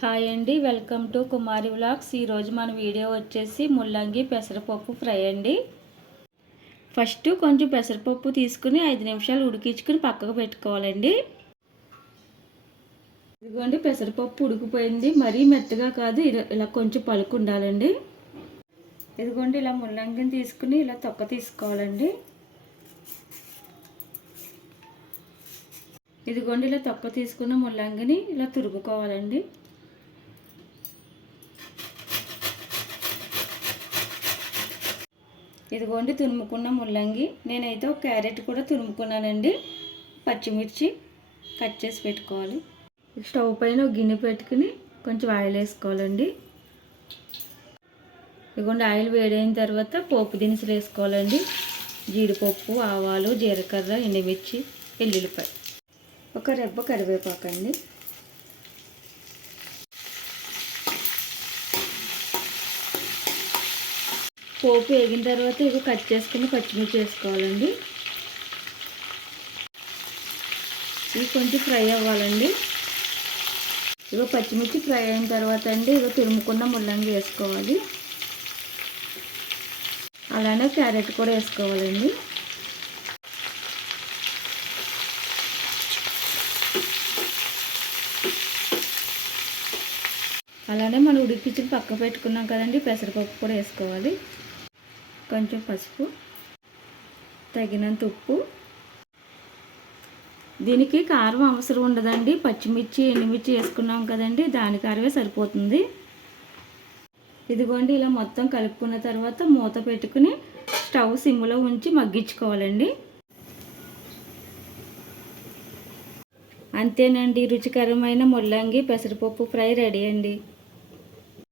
Hi అండి, welcome to Kumari vlogs. ఈరోజు మన వీడియో వచ్చేసి ముల్లంగి పెసరపప్పు ఫ్రై అండి. ఫస్ట్ కొంచెం పెసరపప్పు తీసుకుని 5 నిమిషాలు ఉడికించుకుని పక్కకు పెట్టుకోవాలండి. ఇదిగోండి, పెసరపప్పు ఉడికిపోయింది. మరీ మెత్తగా కాదు, ఇలా కొంచెం పలుకు ఉండాలండి. ఇదిగోండి, ఇలా ముల్లంగిని తీసుకుని ఇలా తొక్క తీసుకోవాలండి. ఇదిగోండి, ఇలా తొక్క తీసుకున్న ముల్లంగిని ఇలా తురుముకోవాలండి. ఇదిగోండి, తురుముకున్న ముల్లంగి. నేనైతే ఒక క్యారెట్ కూడా తురుముకున్నానండి. పచ్చిమిర్చి కట్ చేసి పెట్టుకోవాలి. స్టవ్ పైన ఒక గిన్నె పెట్టుకుని కొంచెం ఆయిల్ వేసుకోవాలండి. ఇదిగోండి, ఆయిల్ వేడైన తర్వాత పోపు దినుసులు వేసుకోవాలండి. జీడిపప్పు, ఆవాలు, జీలకర్ర, ఎండుమిర్చి, ఎల్లుల్లిపాయ, ఒక రెబ్బ కరివేపాకండి. పోపు వేగిన తర్వాత ఇవి కట్ చేసుకుని పచ్చిమిర్చి వేసుకోవాలండి. ఇవి కొంచెం ఫ్రై అవ్వాలండి. ఇవి పచ్చిమిర్చి ఫ్రై అయిన తర్వాత అండి ఇవి తురుముకున్న ముల్లంగి వేసుకోవాలి. అలానే క్యారెట్ కూడా వేసుకోవాలండి. అలానే మనం ఉడికించి పక్క పెట్టుకున్నాం కదండి, పెసరపప్పు కూడా వేసుకోవాలి. కొంచెం పసుపు, తగినంత ఉప్పు. దీనికి కారం అవసరం ఉండదండి. పచ్చిమిర్చి, ఎండుమిర్చి వేసుకున్నాం కదండి, దాని కారమే సరిపోతుంది. ఇదిగోండి, ఇలా మొత్తం కలుపుకున్న తర్వాత మూత పెట్టుకుని స్టవ్ సిమ్లో ఉంచి మగ్గించుకోవాలండి. అంతేనండి, రుచికరమైన ముల్లంగి పెసరపప్పు ఫ్రై రెడీ అండి.